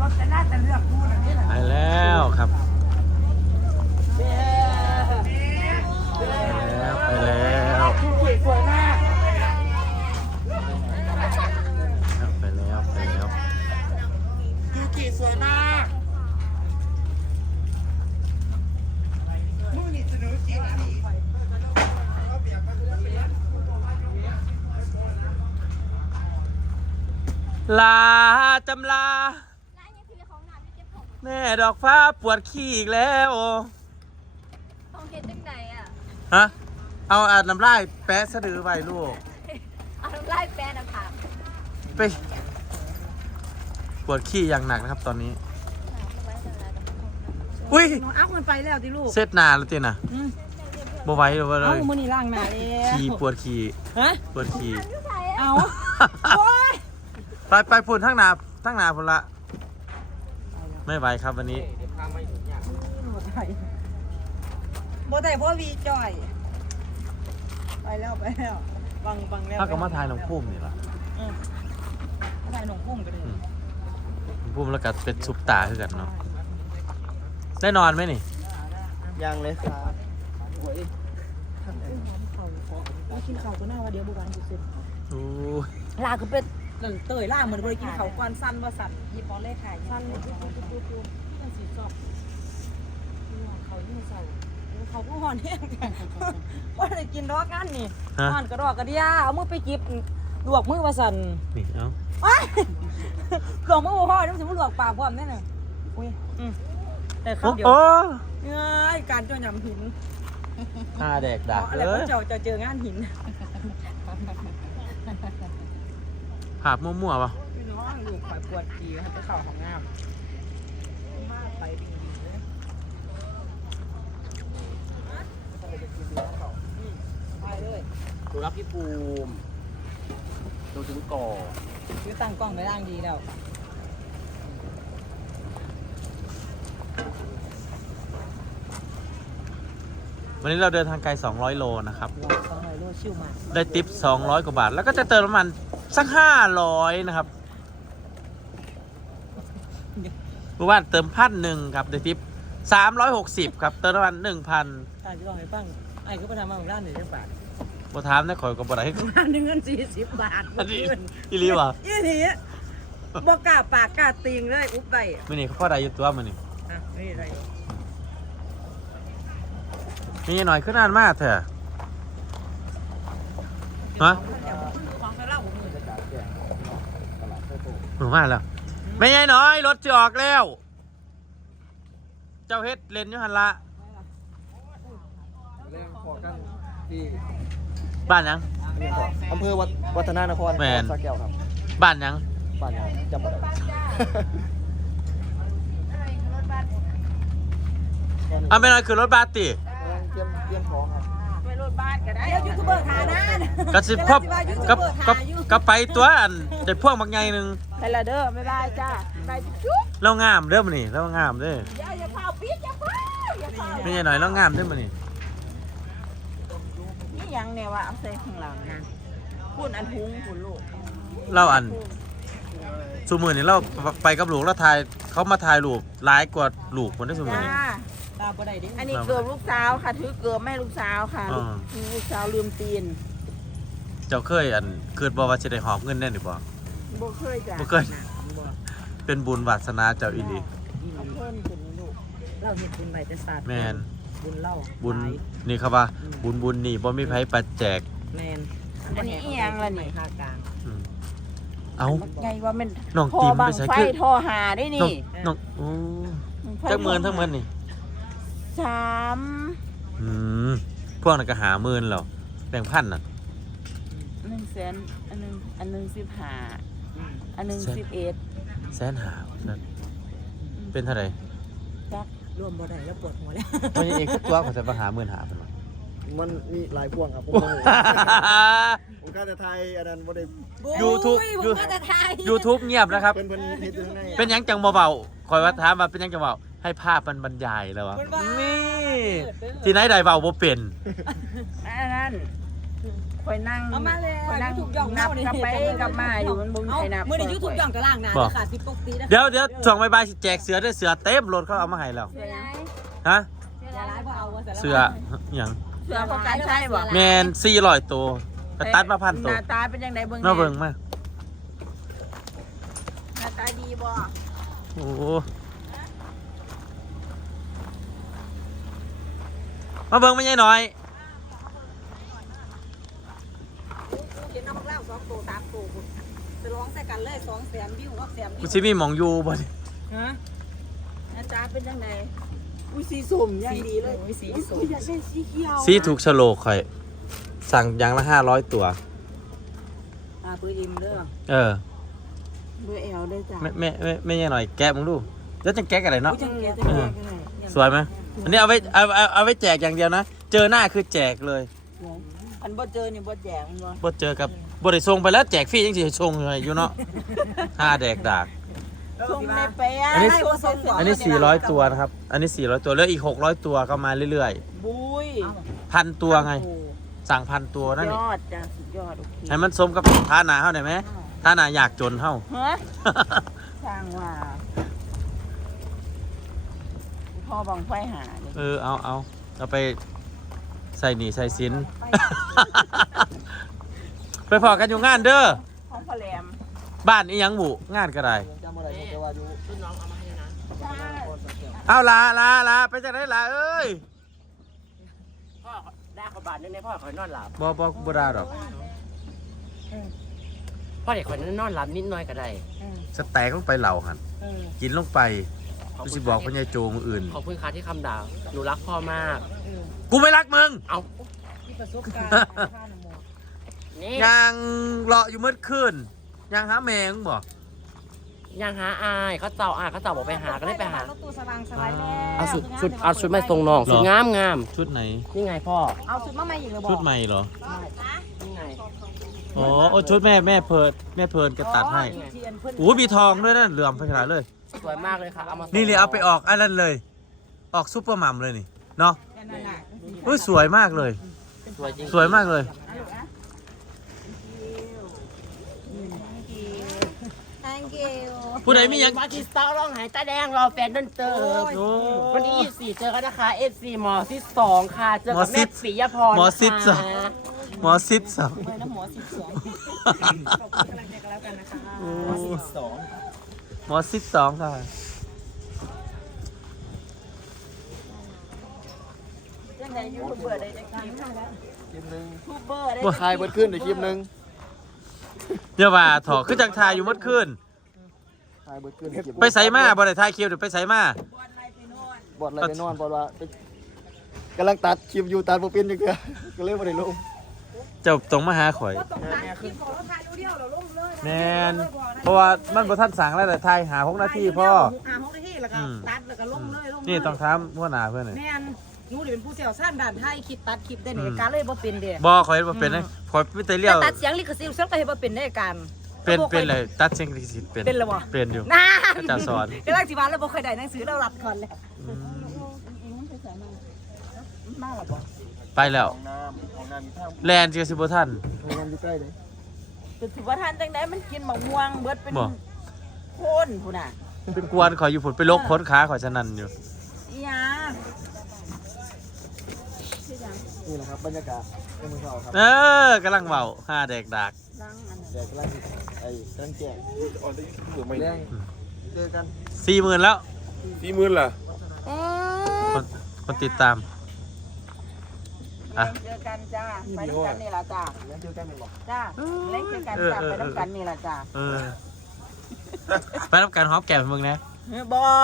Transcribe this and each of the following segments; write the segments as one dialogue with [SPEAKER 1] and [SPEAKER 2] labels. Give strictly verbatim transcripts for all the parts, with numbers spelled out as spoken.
[SPEAKER 1] รถจะน่าจะเลือกดูนะนี่แหละ
[SPEAKER 2] ไปแล้วครับไปแล้วไปแล้ว
[SPEAKER 1] สวยมาก
[SPEAKER 2] ไปแล้วไปแล้ว
[SPEAKER 1] ยูกิสวยมากมือนี่เสนอจริงนะนี่
[SPEAKER 2] ลาจำลาแม่ดอกฟ้าปวดขี้อีกแล้ว
[SPEAKER 3] ของเฮ็ดจังไหนอ่ะ
[SPEAKER 2] ฮะเอาอาบน้ำลายแปะสะดือไว้ลูก
[SPEAKER 3] เอาน้ำลายแป้นะค่ะ
[SPEAKER 2] ไปปวดขี้อย่างหนักนะครับตอนนี้อุ้ย
[SPEAKER 1] เอาเงินไปแล้วดิลูก
[SPEAKER 2] เซตหนาแล้วตีน่ะบไหว้เลยว่าเล
[SPEAKER 1] เอา
[SPEAKER 2] ย
[SPEAKER 1] มือนี่ล่างหน้าเอง
[SPEAKER 2] ขี้ปวดขี้
[SPEAKER 1] ฮะ
[SPEAKER 2] ปวดขี้
[SPEAKER 1] เอาโอ้ย
[SPEAKER 2] ไปไปฝุ่นทั้งหนาทั้งหนาฝุ่นละไม่ไหวครับวันนี้
[SPEAKER 1] บ่ได้บ่วีจ่อยไปแล้วไปแล้วบังบังแล้ว
[SPEAKER 2] ถ้าก็มาทายน้องพุ่มนี่ล่ะ
[SPEAKER 1] อืมไปหนองพุ่มกันเลย
[SPEAKER 2] น้องพุ่มแล้วก็เป็นซุปตาคือกันเนาะได้นอนไหมนี่
[SPEAKER 4] ยังเลยครับ
[SPEAKER 1] กินข้าวตัวหน้าว่าเดี๋ยวบุกันเสร็จ
[SPEAKER 2] โอ้ย
[SPEAKER 1] ลาคือเป็นเตยล่าเหมือนบริกินข้าวก่อนสั้นว่าสั้นยี่ปอนเลขขายสั้นเลยปุ๊บปุ๊บปุ๊บปุ๊บที่มันสีจอบเขายิ่งเศร้าเขาก็หอนแห้งว่าได้กินดอกกันนี่หอนกระดอกกระเดียเอามือไปจิบลวกมือว่าสั้น
[SPEAKER 2] นี่เอ้า
[SPEAKER 1] เครื่องมือห่อนี่มันสิมันลวกปากพร้อมแน่น่ะอุ้ยแต่
[SPEAKER 2] โอ้
[SPEAKER 1] คำเดียว
[SPEAKER 2] โอ้
[SPEAKER 1] เอ้ยการเจ้าหยำหิน
[SPEAKER 2] ท่าแดกดัก
[SPEAKER 1] อะไร
[SPEAKER 2] เล
[SPEAKER 1] ก็
[SPEAKER 2] ย
[SPEAKER 1] เจ้าจะเจองานหิน
[SPEAKER 2] ภาพมั่วๆป่ะ
[SPEAKER 1] พี่น้องลูกข่อยปวดจีให้ไปเข้าห้องน้ำมากไปดีๆเลยไปเลย
[SPEAKER 4] ดูรับพี่ภูมิดูถึงก่อ
[SPEAKER 1] คือตั้งกล้องไปร่างดีแล้ว
[SPEAKER 2] วันนี้เราเดินทางไกลสองร้อยโลนะครับ
[SPEAKER 1] สองร้อยโลชิวมาก
[SPEAKER 2] ได้ติปสองร้อยกว่าบาท แล้วก็จะเติมน้ำมันสักห้าร้อยนะครับเมื่อวานเติมพันหนึ่งครับได้ติปสามร้อยหกสิบครับ เติมน้ำมันหนึ่งพัน
[SPEAKER 1] ตาจะลองให้ฟังไอ้ก็ไปทำมาของร้านหนึ่งได้บาท
[SPEAKER 2] บถามนะขอยกับบทอะไร
[SPEAKER 1] ร้านหนึ่งเงินสี่สิบบาท
[SPEAKER 2] อันนี้อีรีวะ
[SPEAKER 1] ยี่ทีบอกกล้าปากกล้าติงเลยอุ๊บไปอ่ะ
[SPEAKER 2] มื่อนี้เขาพ่อได้อยุตัวมื่อนี้
[SPEAKER 1] นี่อะไร
[SPEAKER 2] มีหน่อยขึ้นนานมากเถอะฮะ
[SPEAKER 1] ของไปเล่าผมเลย
[SPEAKER 2] หนูมาแล้วไม่ใช่น้อยรถจะออกแล้ว เจ้าเฮ็ดเลนอยูหันละ
[SPEAKER 4] เรื่องพอกันที่
[SPEAKER 2] บ้านยัง
[SPEAKER 4] อำเภอวัดวัฒนานคร
[SPEAKER 2] แม่น
[SPEAKER 4] สระแก้วครับ
[SPEAKER 2] บ้านยัง
[SPEAKER 4] บ้านยังจำไม่ได้
[SPEAKER 2] เอาไม่น้อยคือรถบัสติ
[SPEAKER 4] กำลังเตรียมเตรียมของครับ
[SPEAKER 1] ไปรถบ้านก็ได้ยูทูบเบอร์ฐานะ
[SPEAKER 2] กระสิบพบกับกับกับไปตัวอันเด็ดพวกบางไงหนึ่ง
[SPEAKER 1] ไปละเด้อไม่ได้จ้าไปจุ๊บ
[SPEAKER 2] แล้วงามเด้อมันนี่แล้วงามเด้อ
[SPEAKER 1] อย่าอย่าเผาปี๊ดอย่าเผาอย่าเผา
[SPEAKER 2] ไม่ใช่หน่อยแล้วงามเด้อมันนี่
[SPEAKER 1] นี่ยังเนี่ยว่าเอาใส่ข้างหลังนะคุณอันทุงคุณลูก
[SPEAKER 2] เล่าอันสูมือนี่เราไปกับลูกแล้วถ่ายเขามาถ่ายรูปหลายกว่าลูกคนได้สูมือนี่
[SPEAKER 1] ตาบ่ได้ดิ
[SPEAKER 5] อันนี้เกือบลูกสาวค่ะ ถือเกือบแม่ลูกสาวค่ะ
[SPEAKER 2] อ่า
[SPEAKER 5] ลูกลูกสาวลืมตีน
[SPEAKER 2] เจ้าเคยอันเกิดบอกว่าจะได้หอบเงินแน่หรือบ่
[SPEAKER 5] บ่เคยจ้ะ
[SPEAKER 2] บ่เคย เป็นบุญวาสนาเจ้าอีหลี
[SPEAKER 5] เอาเพิ่นขึ้นนี่ลูก
[SPEAKER 1] เราเห็ดบุญใบแต่ศาสตร์
[SPEAKER 2] แมน
[SPEAKER 1] บุญเล่า
[SPEAKER 2] บุญนี่ครับว่าบุญบุญนี่บ่มีไผปัจแจก
[SPEAKER 1] แมน
[SPEAKER 5] อันนี้อีหยังล่ะนี่
[SPEAKER 1] ภาคกลาง
[SPEAKER 2] อืมเอา
[SPEAKER 5] ไงว่ามัน
[SPEAKER 2] น้อง
[SPEAKER 5] ท่อ
[SPEAKER 2] ติม
[SPEAKER 5] บั
[SPEAKER 2] ไป
[SPEAKER 5] ง
[SPEAKER 2] ใส่
[SPEAKER 5] ไฟ
[SPEAKER 2] คือ
[SPEAKER 5] ท่อหาได้
[SPEAKER 2] น้อง
[SPEAKER 5] นี่
[SPEAKER 2] น้องโอ้
[SPEAKER 5] ไฟ
[SPEAKER 2] จักหมื่นทั้งหมื่นนี่
[SPEAKER 5] สาม
[SPEAKER 2] อืมพวกนั้นก็หาหมื่นแล้วแบ่งพันน่ะ
[SPEAKER 5] หนึ่งแสนอันหนึงอันหนึงสิบห้าอันหนึงสิบเอ็ด
[SPEAKER 2] แสนหานั่นเป็นเท่าไหร่
[SPEAKER 5] จัก
[SPEAKER 1] รวมบ่ได้แล้วปวดหัวแล้ว
[SPEAKER 2] มันเองก็ตัวเขาจะมาหาหมื่นหาเป็นว่า
[SPEAKER 4] มันมีหลายพวงครับผมบ่รู้ผมก็จะไทยอันนั้นบ่ได้
[SPEAKER 2] YouTube
[SPEAKER 1] บุญมาแต่ไทย
[SPEAKER 2] YouTube เงียบนะครับ
[SPEAKER 4] เพิ่นเพิ่นเฮ็ดอยู่ข้างใน
[SPEAKER 2] เป็นหยังจังเบาๆคอยว่าถามว่าเป็นหยังจังเบาให้ภาพมันบรรยายแล้ววะนี่ที่ไหนใดเบาบ่เป็น
[SPEAKER 5] อันนั้นคคอยนั่ง
[SPEAKER 1] เอามาเลย
[SPEAKER 5] คอยนั่ง
[SPEAKER 1] ยูทูบย่อง
[SPEAKER 5] นับ
[SPEAKER 1] เา
[SPEAKER 5] กลับไปกลับมาอยู่มันบ่มี
[SPEAKER 1] เอา
[SPEAKER 5] ใครนับ
[SPEAKER 1] มือในยูทูบย่องกระล่างนาน
[SPEAKER 2] บอก
[SPEAKER 1] ค่ะสิปกตินะ
[SPEAKER 2] เดี๋ยวเดี๋ยวส่งบายบายสิแจกเสือด้วยเสือเต็มรถเขาเอามาให้แล้ว
[SPEAKER 3] เสือร้าย
[SPEAKER 2] ฮะ
[SPEAKER 3] เสือ
[SPEAKER 1] อย่า
[SPEAKER 3] ร้า
[SPEAKER 1] ร้าย ยบ่เอาว่าแต่ละ
[SPEAKER 2] เสือหยัง
[SPEAKER 5] เสือของการใช้บ่
[SPEAKER 2] แมนสี่ร้อยตัวไปตัดมาพัน
[SPEAKER 5] ห
[SPEAKER 2] ตัว
[SPEAKER 5] น้าตาเป็นยังไงเบิ่ง
[SPEAKER 2] น่าเบิ่งมา
[SPEAKER 5] หน้าตาดีบ่
[SPEAKER 2] โอ้มาเบิ่งไม่ใช่น้อย
[SPEAKER 1] เห็นน้ำเล่าสองตัวสามตัวไปร้องใส่กันเลยสองแสนวิวหกแสนวิ
[SPEAKER 2] กู
[SPEAKER 1] ว
[SPEAKER 2] สิมีหมองอยู่บ่ดิ
[SPEAKER 1] ฮะ
[SPEAKER 5] หน้าตาเป็นยังไง
[SPEAKER 1] อุ้ยสีส้มยังดีเลยอุ้ยสีส้มอยากได้สีเขียว
[SPEAKER 2] สีถูกโฉลกข่อยสั่งอย่างละห้าร้อยตัว
[SPEAKER 1] อ่าเบอร์อิมเด้อ
[SPEAKER 2] เออ
[SPEAKER 5] เบอร์แอลได้จ้ะ
[SPEAKER 2] ไม่ไม่ไม่ไม่ใช่หน่อยแกะมึงดูแล้วจะแกะกันอะไรเนาะ
[SPEAKER 1] อุ้ยจังแกจังแกกันเลย
[SPEAKER 2] สวยไหมอันนี้เอาไว้เอาเอาเอาไว้แจกอย่างเดียวนะ เจอหน้าคือแจกเลย
[SPEAKER 5] อันบ่เจอนี่บ่แจกมันบ่
[SPEAKER 2] บ่เจอกับบ่ได้ส่งไปแล้วแจกฟรียังสิให้ส่งอยู่เนาะห้าแดกดาก
[SPEAKER 5] ส่งในไปอ่ะ
[SPEAKER 2] อันนี้
[SPEAKER 5] ให้บ่ส่ง
[SPEAKER 2] อันนี้สี่ร้อยตัวนะครับ อันนี้สี่ร้อยตัวแล้วอีกหกร้อยตัวก็มาเรื่อย
[SPEAKER 5] บุย
[SPEAKER 2] ๆพันตัวไง สั่งพันตัวนั่น
[SPEAKER 5] ย
[SPEAKER 2] นี่
[SPEAKER 5] อดจ้ะสุดยอดโอเค
[SPEAKER 2] ให้มันสมกับท่าหนาเฮาได้ไหมท่าหนาอยากจนเฮา
[SPEAKER 5] ฮะสร้างว่าพ่อบังไฟหาเนี่ย
[SPEAKER 2] เออเอาเอาเอาไปใส่หนีใส่สิน ไปพอกันอยู่งานเด้อ
[SPEAKER 5] ของพ่อแหลม
[SPEAKER 2] บ้านอีหยังบุงานก็ได้
[SPEAKER 4] จำอะไรผมจะว่าอยู่
[SPEAKER 2] เอาลาลาลาไปจากไหนลาเอ้ย
[SPEAKER 6] พ่อได้ขอบาทนึงในพ่อขอนอนหลับ
[SPEAKER 2] บ่บ่บ่ได้ดอก
[SPEAKER 6] พ่อเด็กขอนนอนหลับนิดหน่อยก็ได้
[SPEAKER 2] สแต็กลงไปเหล่าหันกินลงไป
[SPEAKER 6] ขอบ
[SPEAKER 2] กู
[SPEAKER 6] คุ
[SPEAKER 2] สิ
[SPEAKER 6] ณ
[SPEAKER 2] บอก
[SPEAKER 6] ค่ะ
[SPEAKER 2] พ่อใหญ่โจมืออื่น
[SPEAKER 6] ขอบคุณค่ะที่คำด่าหนูรักพ่อมาก
[SPEAKER 2] กูไม่รักมึง
[SPEAKER 6] เอา
[SPEAKER 1] ที่ประสบการณ์ข้าหนหมด
[SPEAKER 6] นี่
[SPEAKER 2] ยังเลาะอยู่มืดคืนยังหาแมงบ่
[SPEAKER 6] ยังหาอายเขาเจ้าอายเขาเจ้าบอกไปหาก็เลยไปหาร
[SPEAKER 1] ถตู้สว่างสบายแล้ว
[SPEAKER 6] เอาชุดชุดเอาชุดไม่ทรงน้องชุดงามงาม
[SPEAKER 2] ชุดไหน
[SPEAKER 6] นี่ไงพ่อ
[SPEAKER 1] เอาชุดมาใหม่อีกเลยบอก
[SPEAKER 2] ชุดใหม่เหรอ
[SPEAKER 6] นี่ไง
[SPEAKER 2] อ๋อโอ้ชุดแม่แม่เพิร์ดแม่เพิร์นก็ตัดให้
[SPEAKER 1] เทียนเพื่อน
[SPEAKER 2] โอ้มีทองด้วยนะเหลื่อมไปขนาดเลย
[SPEAKER 6] สวยมากเลยค่ะเอามา
[SPEAKER 2] นี่เลยเอาไปออกอันนั้นเลย ออกซุปเปอร์มัมเลยนี่เนาะ
[SPEAKER 1] นั่นแหละ
[SPEAKER 2] เฮ้ยสวยมากเลย
[SPEAKER 6] สวยจริง
[SPEAKER 2] สวยมากเลย
[SPEAKER 1] thank you
[SPEAKER 2] ผู้ใดมีหยัง
[SPEAKER 6] วาคิสตาร้องหายตาแดงรอแฟนเดินเติบ
[SPEAKER 2] โอ้
[SPEAKER 6] วันที่ยี่สิบสี่เจอกันนะคะ เอฟ ซี หมอซิดสองค่ะ เจอกับแม่ปิยพร
[SPEAKER 2] หมอซิดสอง
[SPEAKER 6] นะคะ
[SPEAKER 2] หมอซิดสอง
[SPEAKER 1] เลยน้ำหมอสิบสองขอบคุณกำลังใจกันแล้วกันนะคะ
[SPEAKER 2] โอ้
[SPEAKER 4] สอง
[SPEAKER 2] หมอซิดสองค่ะ
[SPEAKER 5] จังไดยูทูบเบอร์ได้จังคลิป
[SPEAKER 4] คลิปหนึ่ง
[SPEAKER 5] ยูทูบเบอร์ได้
[SPEAKER 2] บ่
[SPEAKER 4] ถ่ายเบิดขึ้นในคลิปหนึ่ง
[SPEAKER 2] เดี๋ยวว่าถอคือจังทายอยู่หมดคืน
[SPEAKER 4] ถ่ายเบิดขึ้นในคลิป
[SPEAKER 2] ไปไสมาบ่ได้ทายคิวเดี๋ยวไปไสมา
[SPEAKER 4] บอดอะไรไปนอนบอดว่าไปกำลังตัดคลิปอยู่ตัดโปรเป็นอยู่เกือก็เลยไม่ได้ลง
[SPEAKER 2] เจ้าตรงมาหาข่อย
[SPEAKER 1] ก็ตรงนั้นคลิปของเราถ่ายดูเดียวเราลงเลย
[SPEAKER 2] แมนเพราะว่ามันบ่ทันสั่งแล้วแต่ทายหาหกนาทีพ่อ
[SPEAKER 1] หาหกนาทีแล้วก็ตัดแล้วก็ลงเลยลงเลย
[SPEAKER 2] นี่ต้องถามหัวหน้าเพื่อนนี่
[SPEAKER 1] แม่นหนูนี่เป็นผู้เชี่ยวชาญด้านไทยคลิปตัดคลิปได้ในการเลยบ่เป็นเด้
[SPEAKER 2] บ่ข่อยเฮ็ดบ่เป็นนะข่อยมีแต่เลี้ยว
[SPEAKER 1] ตัดเสียงลิขสิทธิ์ซึ่งก็เฮ็ดบ่เป็นได้การ
[SPEAKER 2] เป็นเป็นเลยตัดเสียงลิขสิทธิ์เป็น
[SPEAKER 1] เป็นแล้วบ่
[SPEAKER 2] เป็นอยู่
[SPEAKER 1] น่า
[SPEAKER 2] อาจารย์สอน
[SPEAKER 1] กำลังสิว่าแล้วบ่เคยได้หนังสือเรารัดก่อนเลย
[SPEAKER 5] มาหรอบ่
[SPEAKER 2] ไปแล้ว
[SPEAKER 4] ของน้ำของน้ำมีท่า
[SPEAKER 2] แลนด์จะสิบ่ทัน
[SPEAKER 4] ของน้ำอยู่ใกล้เลย
[SPEAKER 5] แต่ถือว่าทานจังไดมันกินมะม่วงเบิดเป็น
[SPEAKER 2] บ่
[SPEAKER 5] โคนพุ่นน่ะ
[SPEAKER 2] เป็นกวนข่อยอยู่พุ่นไปลกค้นขาข่อยฉะนั้นอยู่
[SPEAKER 5] อีหยัง
[SPEAKER 4] นี่แหละครับบรรยากาศในเมืองเขาครับ
[SPEAKER 2] เออกำลังเว้าห้าแดกดาก
[SPEAKER 5] ดังอันนั้น
[SPEAKER 4] แต่กำลังไอ้กำลังแจกแรงเจอกัน
[SPEAKER 2] สี่หมื่นแล้ว
[SPEAKER 7] สี่หมื่นล่ะ
[SPEAKER 2] คนคนติดตาม อ่ะ
[SPEAKER 5] เจอกันจ้าไปด้วยกันนี่ล่ะจ้า
[SPEAKER 4] แล้วเจอกันเป็นบอก
[SPEAKER 5] จ้าเล่นเจอกันจ้าไปด้วยกันนี่ล่ะจ้า
[SPEAKER 2] เออ ไปรับการหอมแก้มมึงนะ
[SPEAKER 5] บอ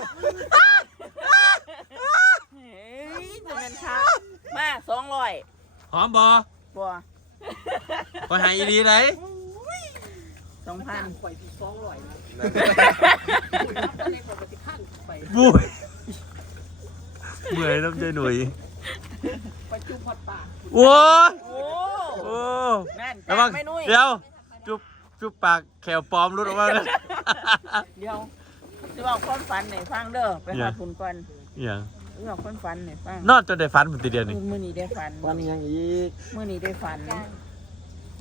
[SPEAKER 5] เฮ้ยจะเป็นค่ะมาสองร้อย
[SPEAKER 2] หอมบ่
[SPEAKER 5] บอ
[SPEAKER 2] ข่อยให้อีหลีได
[SPEAKER 5] สองพัน
[SPEAKER 2] บุ้ยเมื่อยน้ำใจหนุ่ยโอ้ย
[SPEAKER 5] โอ้
[SPEAKER 2] โอ้
[SPEAKER 5] นั่น
[SPEAKER 2] ระ
[SPEAKER 5] จ้า
[SPEAKER 2] วัง
[SPEAKER 5] ไม่นุ่ย
[SPEAKER 2] เดี๋ยว จุบจุบปากแขวปลอมรุดออกมาเลย
[SPEAKER 5] เดี๋ยวจะบอกความฝันหน่อยฟังเด้อไปหาคุณก่อน
[SPEAKER 2] อย่าง
[SPEAKER 5] จะบอกความฝันหน่อยฟัง
[SPEAKER 2] นอนจนได้ฟันผมทีเดียวนี่
[SPEAKER 5] มื้อนี้ได้ฝัน
[SPEAKER 4] วันยังอีก
[SPEAKER 5] มื้อนี้ได้ฝัน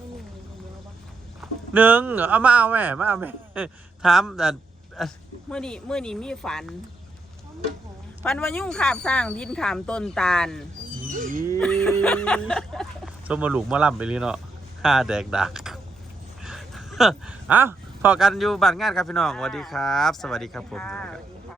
[SPEAKER 2] หนึ่งเอามาเอาแม่มาเอาแม่ถามแต่
[SPEAKER 5] เมื่อนี้เมื่อนี้มีฝัน ฝันว่ายุ่งขามสร้างดินขามต้นตาล
[SPEAKER 2] สมมาลูกมาล่ำไปเลยเนาะห้าแดกดัก เอ้าพอกันอยู่บ้านงานครับพี่น้องสวัสดีครับ สวัสดีครับผม
[SPEAKER 5] ค่ะสวัสดีค่ะ